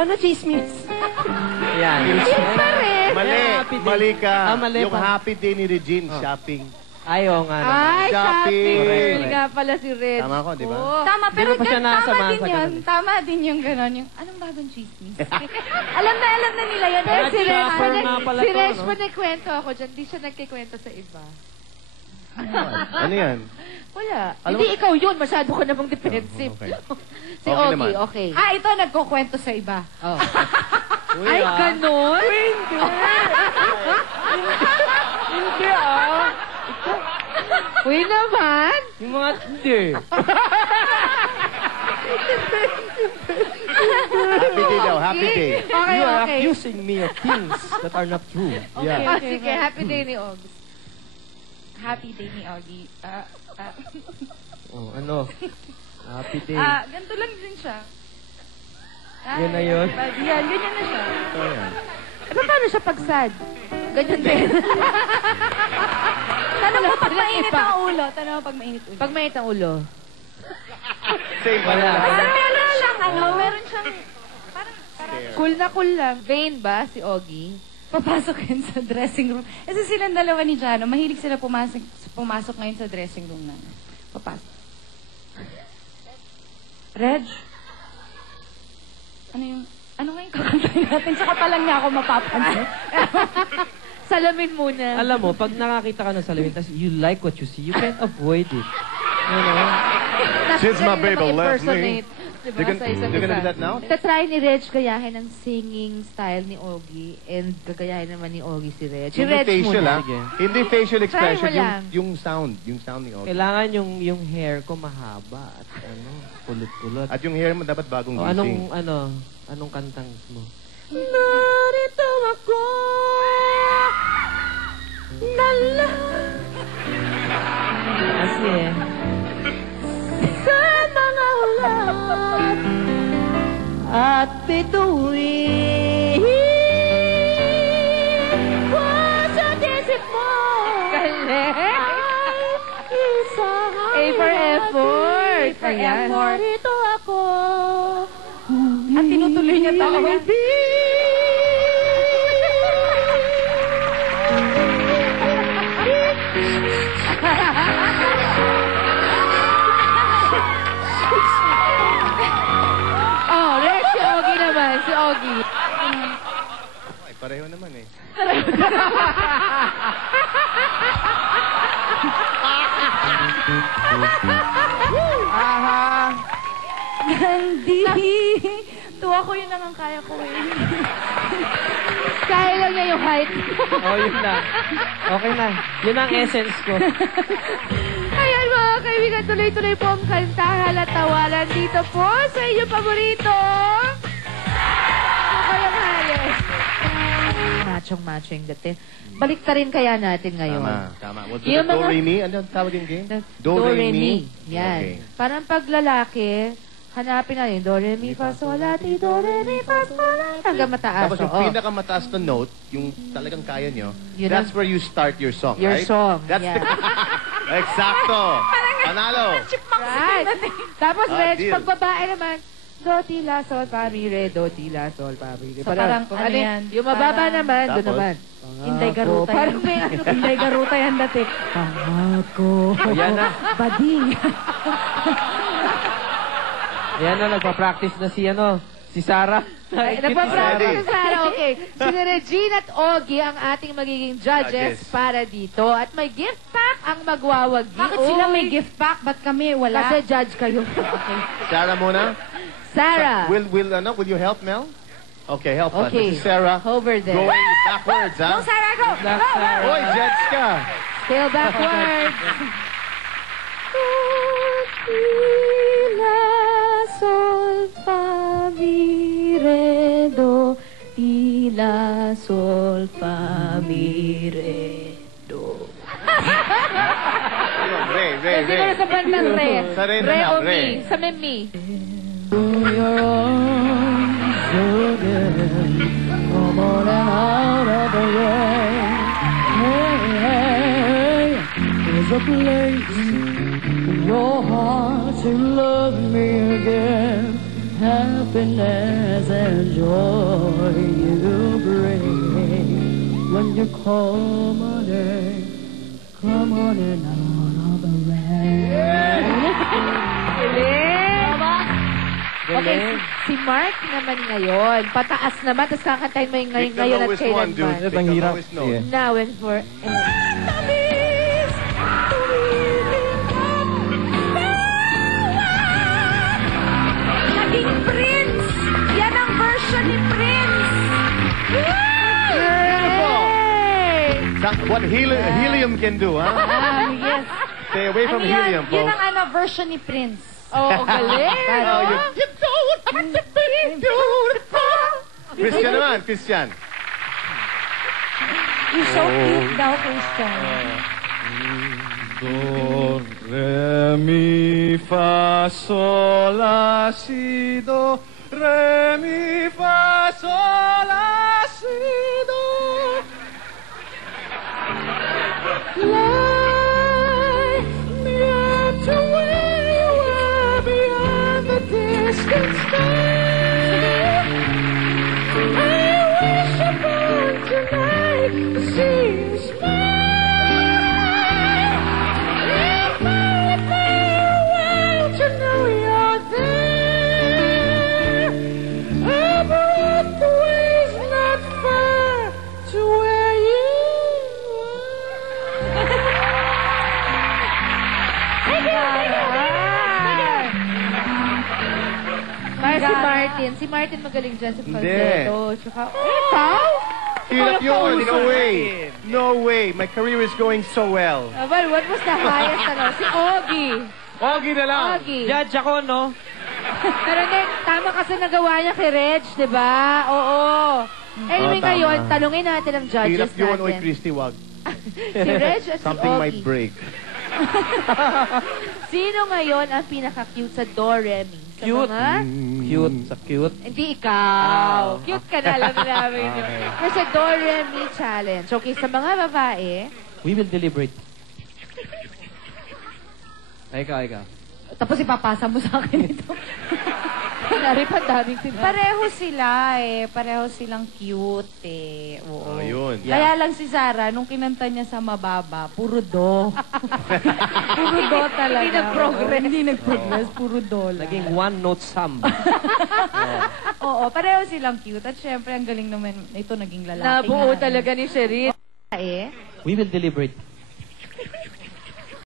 Paano chismis? Yan. Yun pa rin. Mali ka. Mali yung pa. happy day ni Regine, shopping. Ayaw nga naman. Ay, shopping girl Correct. nga pala si Red. Tama ko, di ba? Oo. Tama, pero Di ba pa siya tama nasamahan din sa yun. ganun? Tama din yung gano'n. Yung, anong bagong chismis? alam na nila yun. Pero si Red, Shopper nga pala si to, Red no? pa nagkwento ako dyan. Di siya nagkikwento sa iba. Ano yan? Wala. Alam Hindi mo- ikaw yun. Masyado ko namang defensive. Okay. Si Okay Ogie, naman. okay. Ito nagkukwento sa iba. Oh. Uy, Ay, ganun? Hindi ah. Uy naman. Yung mga hindi. Happy day daw, happy day. Okay, You are okay. accusing me of things that are not true. Okay, Yeah. sige. Happy day ni Ogie. Happy day ni Ogie. Oh, ano? Happy day. Ganito lang din siya. Yun na yun? Yan, ganyan na siya. Ito yan. Eh, paano siya pag sad? Ganyan din. Tanong mo pag mainit iba. ang ulo. Tanong mo pag mainit ulo. Pag mainit ang ulo. Same Wala. Meron siyang meron siyang, parang, Cool na cool lang. Vain ba si Ogie? papasok yun sa dressing room. Kasi silang dalawa ni Jano, mahilig sila pumasok ngayon sa dressing room na. Papasok. Reg? Ano nga yung kakantahin natin? Tsaka pa lang niya ako mapapansin. Salamin muna. Alam mo, pag nakakita ka ng salamin, tas you like what you see, you can't avoid it. You know? Since my baby left me. Diba, They're gonna do that now? Tatry ni Reg gayahin ang singing style ni Ogie and gagayahin naman ni Ogie si Reg. Si Hindi Reg facial, muna. ah. Sige. Hindi facial expression, Try mo lang. yung sound ni Ogie. Kailangan yung hair ko mahaba at kulot-kulot. At yung hair mo dapat bagong O, gising. anong kantang mo? Narito ako Kasi sa mga ulat at bituin ko sa isip mo. Galing! A for effort. for Ayan. effort. Narito ako. At tinutuloy niya talaga. Oh, Rex, si Ogie naman. Si Ogie. Ay, pareho naman eh. aha! Nandito ako yun lang ang kaya ko eh. Kaya lang niya yung height. Oh, yun lang. Okay na. Yun ang essence ko. Ayan mga kaibigan, tuloy-tuloy po ang kantahan at tawanan dito po sa inyong paborito. Ako yung halos. Machong-machong dating. Balik rin kaya natin ngayon. Tama. What's Yung the mga- Do-Re-Mi? Ano ang tawag yung game? Do-Re-Mi. Yan. Okay. Parang pag lalaki, hanapin na yun. Do-Re-Mi, fa, sol, la, ti, do-re-mi, fa, sol, la, ti. Hanggang mataas. Tapos yung oo. pinakamataas na note, yung talagang kaya nyo, Yun that's ang- where you start your song, Your right? song, That's yeah. Eksakto! Panalo! Right. Tapos, Reg, deal. pag babae naman, do, ti, la, sol, fa, mi, re, do, ti, la, sol, fa, mi, re. So, parang kung ano yan? Yung mababa Parang- naman, doon Tapos? naman. Inday Garuta Parang yan. may ano. Inday Garuta yan dati. Pangako. Yan na. Bading. Ayan na, nagpa-practice na si Sarah. Nagpapractice na Sarah, okay. Sina Regine at Ogie ang ating magiging judges Judges. para dito. At may gift pack ang magwawagi. Bakit sila may gift pack? Ba't kami wala? Kasi judge kayo. Okay. Sarah muna. Sarah. Will you help Mel? Okay, help us. Okay. This is Sarah. Over there. Going backwards, ha? Go, Sarah, go! Black Go! Sarah. Hoy, judge ka! Still backwards. Sol, fa, mi, re, do, ti, la, sol, fa, mi, re, do. Re. Hindi ko na sa bandang re. Sa re na Re lang, o re. mi. Sa may mi. There's a place in your heart to love me again. Have happiness and joy you bring when you come on in out of the rain. Okay, si Mark naman ngayon. Pataas naman, tapos kakantayin mo yung Pick the ngayon at lowest one, kailan dude. ba? Pick Ang the hirap. lowest note. Sige. Now and forever. Naging Prince! Yan ang version ni Prince! What helium can do, huh? Yes. Stay away from Ano yan? helium, Yun folks. ang version ni Prince. Oo, galing. Oh, you don't have to be beautiful. Christian naman, Christian. You're so cute daw, Christian. Do, re, mi, fa, sol, la, si, do. Re, mi, fa, sol, la, si, do. Light me up to where you are beyond the distant sky. I wish upon tonight to see you smile. If I farewell to know you're there, I brought the ways not far to where you Para si Martin. Si Martin magaling dyan sa Hindi. falsetto. Tsaka, ikaw? Hirap yun. No Ikaw way. No way. My career is going so well. Well, what was the highest, Si Ogie. Ogie na lang. Ogie. Judge ako, no? Pero hindi, tama kasi nagawa niya kay Reg, di ba? Oo. Anyway, Oo, tama. ngayon, talungin natin ang judges Hirap yun. Oy, natin. Christy, wag. Si Reg at si Something might Ogie. break. Sino ngayon ang pinaka-cute sa Do-Re-Mi? Sa Cute. mga... Cute. Sa cute. Hindi ikaw. Cute ka na, alam namin yun. Okay. Pero sa Do-Re-Mi challenge. Okay, sa mga babae, We will deliberate. Ikaw. Tapos ipapasa mo sa akin ito. kunwari pa daming sinabi. Pareho sila Pareho silang cute Oo. Oh, yun. Kaya lang si Sarah, nung kinanta niya sa mababa, puro do. Puro do talaga. Hindi nag-progress. Hindi nag-progress, puro do lang. Naging one-note samba. Oo, pareho silang cute. At syempre, ang galing naman, ito naging lalaki. Nabuo nga, talaga ni Sherin. We will deliberate.